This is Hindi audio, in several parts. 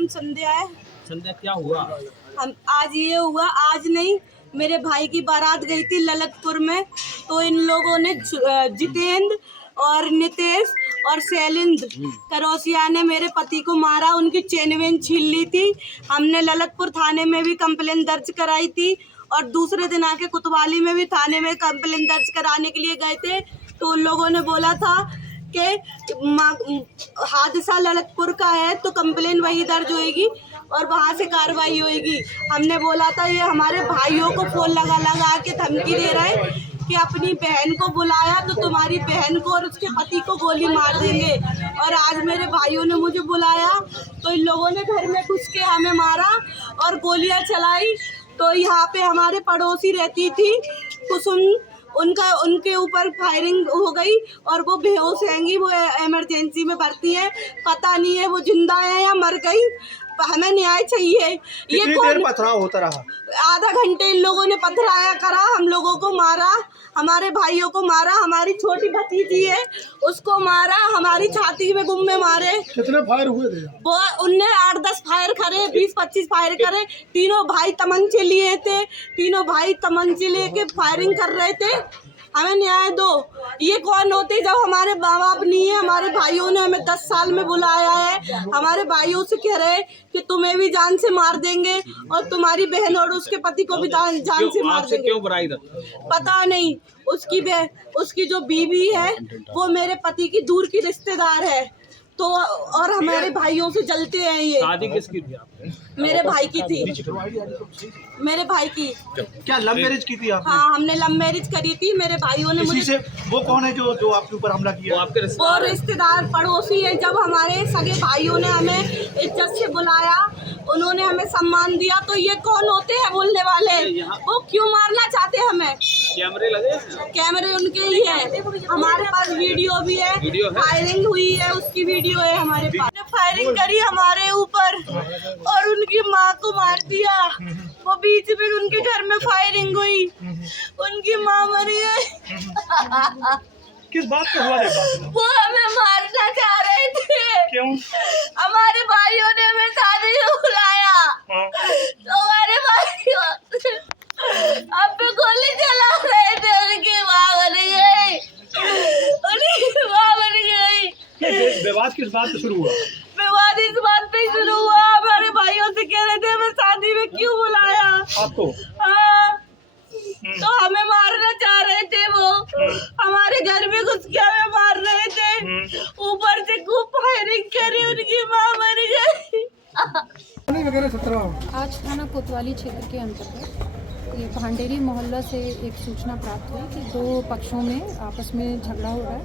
नाम संध्या है। संध्या, क्या हुआ? हम आज ये हुआ, आज नहीं, मेरे भाई की बारात गई थी ललितपुर में, तो इन लोगों ने जितेंद्र और नितेश और शैलेंद्र करौसिया ने मेरे पति को मारा, उनकी चेन वेन छीन ली थी। हमने ललितपुर थाने में भी कंप्लेन दर्ज कराई थी और दूसरे दिन आके कोतवाली में भी थाने में कंप्लेन दर्ज कराने के लिए गए थे, तो उन लोगों ने बोला था कि हादसा ललितपुर का है तो कंप्लेन वही दर्ज होएगी और वहाँ से कार्रवाई होएगी। हमने बोला था, ये हमारे भाइयों को फोन लगा लगा के धमकी दे रहे हैं कि अपनी बहन को बुलाया तो तुम्हारी बहन को और उसके पति को गोली मार देंगे। और आज मेरे भाइयों ने मुझे बुलाया तो इन लोगों ने घर में घुस के हमें मारा और गोलियां चलाई। तो यहाँ पे हमारे पड़ोसी रहती थी कुसुम, उनके ऊपर फायरिंग हो गई और वो बेहोश रहेंगी, वो इमरजेंसी में भर्ती है, पता नहीं है वो जिंदा है या मर गई। हमें न्याय चाहिए। ये देर पथराव होता रहा? आधा घंटे इन लोगों ने पथराया करा, हम लोगों को मारा, हमारे भाइयों को मारा, हमारी छोटी भतीजी है उसको मारा, हमारी छाती में गुम्मे मारे। कितने फायर हुए थे? वो उनने 8-10 फायर करे, 20-25 फायर करे। तीनों भाई तमंचे लिए थे, तीनों भाई तमंचे लेके फायरिंग कर रहे थे। हमें न्याय दो। ये कौन होते जब हमारे माँ बाप नहीं है? हमारे भाइयों ने हमें 10 साल में बुलाया है, हमारे भाइयों से कह रहे कि तुम्हें भी जान से मार देंगे और तुम्हारी बहन और उसके पति को भी जान से मार देंगे। क्यों बुराई पता नहीं। उसकी जो बीवी है वो मेरे पति की दूर की रिश्तेदार है, तो और हमारे भाइयों से जलते हैं ये। शादी किसकी थी आपने? मेरे भाई की थी, मेरे भाई की। क्या लव मैरिज की थी आपने? हाँ, हमने लव मैरिज करी थी। मेरे भाइयों ने मुझे से वो कौन है जो आपके ऊपर हमला किया? वो आपके वो रिश्तेदार पड़ोसी है। जब हमारे सगे भाइयों ने हमें इज्जत से बुलाया, उन्होंने हमें सम्मान दिया, तो ये कौन होते हैं बोलने वाले? वो क्यों मारना चाहते हैं हमें? कैमरे लगे हैं? कैमरे उनके ही है, हमारे पास वीडियो भी है, फायरिंग हुई है उसकी वीडियो है हमारे पास। फायरिंग करी हमारे ऊपर और उनकी माँ को मार दिया। वो बीच में उनके घर में फायरिंग हुई, उनकी माँ मरी है। किस बात का हुआ है? वो हमें मारना चाह रहे थे। क्यों? हमारे भाइयों ने हमें शादी में बुलाया तो हमारे भाइयों अब भी गोली चला रहे थे, उनकी माँ मर गई, उनकी माँ मर गई। विवाद किस बात से शुरू हुआ? विवाद इस बात पे शुरू हुआ, हमारे भाइयों से कह रहे थे हमें शादी में क्यों बुलाया आपको? हाँ, तो हमें मारना चाह रहे थे। वो हमारे घर में घुस के हमें मार रहे थे, ऊपर से खूब फायरिंग करी, उनकी माँ मर गई। आज थाना कोतवाली क्षेत्र के अंतर्गत ये भांडेरी मोहल्ला से एक सूचना प्राप्त हुई कि दो पक्षों में आपस में झगड़ा हो रहा है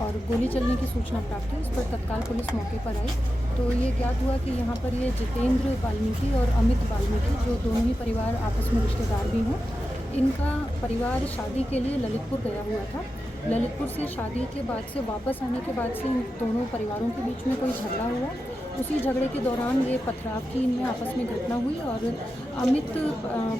और गोली चलने की सूचना प्राप्त हुई। इस पर तत्काल पुलिस मौके पर आई तो ये ज्ञात हुआ कि यहाँ पर ये जितेंद्र वाल्मीकि और अमित वाल्मीकि, जो दोनों ही परिवार आपस में रिश्तेदार भी हैं, इनका परिवार शादी के लिए ललितपुर गया हुआ था। ललितपुर से शादी के बाद से वापस आने के बाद से इन दोनों परिवारों के बीच में कोई झगड़ा हुआ। उसी झगड़े के दौरान ये पथराव की इनमें आपस में घटना हुई और अमित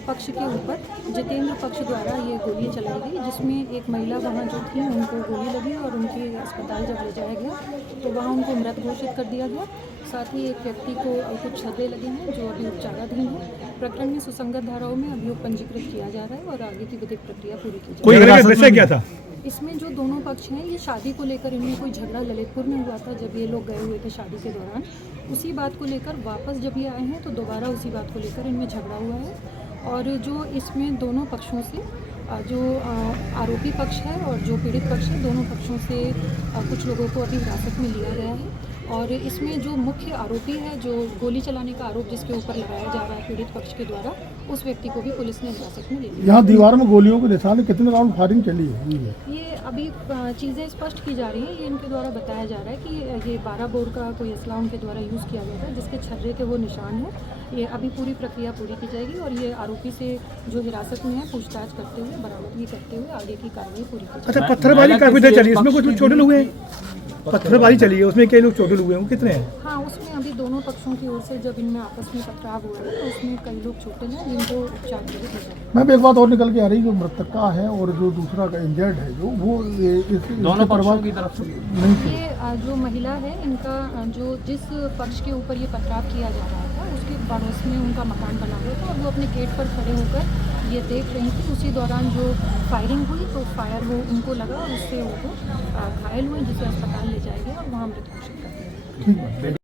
पक्ष के ऊपर जितेंद्र पक्ष द्वारा ये गोली चलाई गई, जिसमें एक महिला वहाँ जो थी उनको गोली लगी और उनके अस्पताल जब ले जाया गया तो वहाँ उनको मृत घोषित कर दिया गया। साथ ही एक व्यक्ति को कुछ छर्रे लगे हैं जो अभी उपचाराधीन है। प्रकरण में सुसंगत धाराओं में अभियोग पंजीकृत किया जा रहा है और आगे की विधिक प्रक्रिया पूरी की जा रही है। क्या था इसमें जो दोनों पक्ष हैं, ये शादी को लेकर इनमें कोई झगड़ा ललितपुर में हुआ था जब ये लोग गए हुए थे शादी के दौरान। उसी बात को लेकर वापस जब ये आए हैं तो दोबारा उसी बात को लेकर इनमें झगड़ा हुआ है। और जो इसमें दोनों पक्षों से जो आरोपी पक्ष है और जो पीड़ित पक्ष है, दोनों पक्षों से कुछ लोगों को अभी हिरासत में लिया गया है। और इसमें जो मुख्य आरोपी है, जो गोली चलाने का आरोप जिसके ऊपर लगाया जा रहा है पीड़ित पक्ष के द्वारा, उस व्यक्ति को भी पुलिस ने हिरासत में ले लिया। यहाँ दीवार में गोलियों के निशान, कितने राउंड फायरिंग चली है? ये अभी चीज़ें स्पष्ट की जा रही हैं। ये इनके द्वारा बताया जा रहा है कि ये 12 बोर का कोई असला उनके द्वारा यूज़ किया गया था, जिसके छर्रे के वो निशान हैं। ये अभी पूरी प्रक्रिया पूरी की जाएगी और ये आरोपी से जो हिरासत में है पूछताछ करते हुए, बरामदगी करते हुए आगे की कार्रवाई पूरी की जाएगी। अच्छा, पत्थरबाजी काफी देर चली, इसमें कुछ चोटिल हुए हैं? पत्थरबाजी चली है, उसमें कई लोग चोटिल हुए हैं, वो कितने हैं? हाँ, उसमें अभी दोनों पक्षों की ओर से जब इनमें आपस में टकराव हुआ है तो उसमें कई लोग चोटिल हैं जिनको उपचार के लिए भेजा गया। मैम एक बात और निकल के आ रही जो मृतक का है और जो दूसरा का इंजर्ड है जो वो दोनों पक्षों की तरफ से नहीं थे। ये जो महिला है इनका जो जिस पक्ष के ऊपर ये पथराव किया जा रहा था उसके पड़ोस में उनका मकान बना हुआ था और वो अपने गेट पर खड़े होकर ये देख रही थी। उसी दौरान जो फायरिंग हुई तो फायर वो उनको लगा और उससे वो घायल हुए जिसे अस्पताल ले जाया गया और वहाँ मृत घोषित कर दिया। ठीक है।